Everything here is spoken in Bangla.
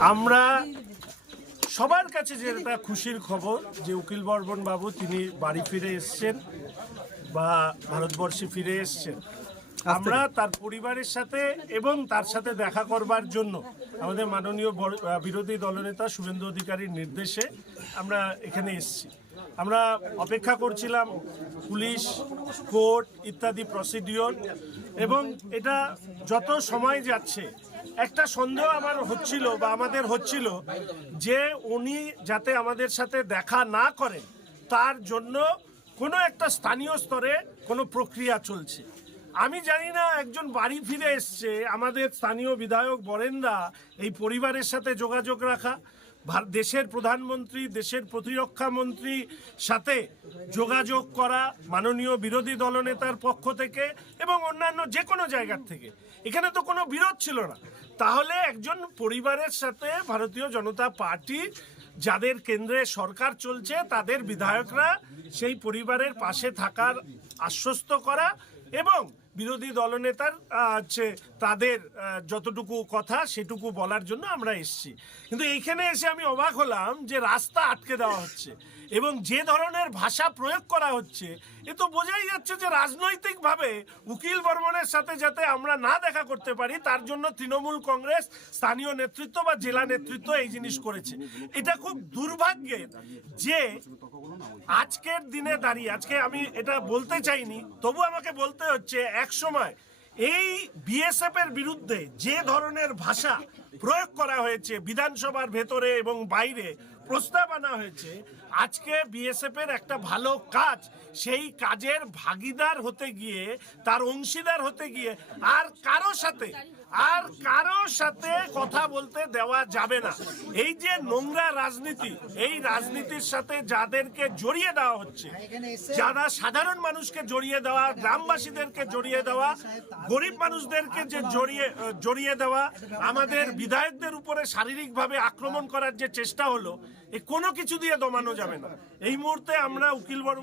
আমরা সবার কাছে যেটা খুশির খবর যে উকিল বর্মন বাবু তিনি বাড়ি ফিরে এসছেন বা ভারতবর্ষে ফিরে এসছেন। আমরা তার পরিবারের সাথে এবং তার সাথে দেখা করবার জন্য আমাদের মাননীয় বিরোধী দলনেতা শুভেন্দু অধিকারীর নির্দেশে আমরা এখানে এসেছি। আমরা অপেক্ষা করছিলাম পুলিশ, কোর্ট ইত্যাদি প্রসিডিওর, এবং এটা যত সময় যাচ্ছে একটা সন্দেহ আমার হচ্ছিল বা আমাদের হচ্ছিল যে উনি যাতে আমাদের সাথে দেখা না করেন তার জন্য কোনো একটা স্থানীয় স্তরে কোনো প্রক্রিয়া চলছে। আমি জানি না একজন বাড়ি ফিরে এসছে, আমাদের স্থানীয় বিধায়ক বরেন্দা এই পরিবারের সাথে যোগাযোগ রাখা, দেশের প্রধানমন্ত্রী, দেশের প্রতিরক্ষা মন্ত্রী সাথে যোগাযোগ করা মাননীয় বিরোধী দলনেতার পক্ষ থেকে এবং অন্যান্য যে কোনো জায়গার থেকে, এখানে তো কোনো বিরোধ ছিল না। তাহলে একজন পরিবারের সাথে ভারতীয় জনতা পার্টি যাদের কেন্দ্রে সরকার চলছে তাদের বিধায়করা সেই পরিবারের পাশে থাকার আশ্বস্ত করা এবং বিরোধী দলনেতার তাদের যতটুকু কথা সেটুকু বলার জন্য আমরা এসেছি। কিন্তু এইখানে এসে আমি অবাক হলাম যে রাস্তা আটকে দেওয়া হচ্ছে এবং যে ধরনের ভাষা প্রয়োগ করা হচ্ছে, এ তো বোঝাই যাচ্ছে যে রাজনৈতিকভাবে উকিল বর্মনের সাথে যাতে আমরা না দেখা করতে পারি তার জন্য তৃণমূল কংগ্রেস, স্থানীয় নেতৃত্ব বা জেলা নেতৃত্ব এই জিনিস করেছে। এটা খুব দুর্ভাগ্যের যে আজকের দিনে দাঁড়িয়ে, আজকে আমি এটা বলতে চাইনি তবু আমাকে বলতে হচ্ছে, এক সময় এই বিএসএফ এর বিরুদ্ধে যে ধরনের ভাষা প্রয়োগ করা হয়েছে বিধানসভার ভেতরে এবং বাইরে প্রস্তাব আনা হয়েছে, আজকে বিএসএফ এর একটা ভালো কাজ, সেই কাজের ভাগিদার হতে গিয়ে, তার অংশীদার হতে গিয়ে আর কারো সাথে কথা বলতে দেওয়া যাবে না। এই যে নোংরা রাজনীতি, এই রাজনীতির সাথে যাদেরকে জড়িয়ে দেওয়া হচ্ছে, যারা সাধারণ মানুষকে জড়িয়ে দেওয়া, গ্রামবাসীদেরকে জড়িয়ে দেওয়া, গরিব মানুষদেরকে যে জড়িয়ে দেওয়া, আমাদের বিধায়কদের উপরে শারীরিকভাবে আক্রমণ করার যে চেষ্টা হলো, এ কোনো কিছু দিয়ে দমানো যাবে না। এই মুহূর্তে আমরা উকিল বর্মন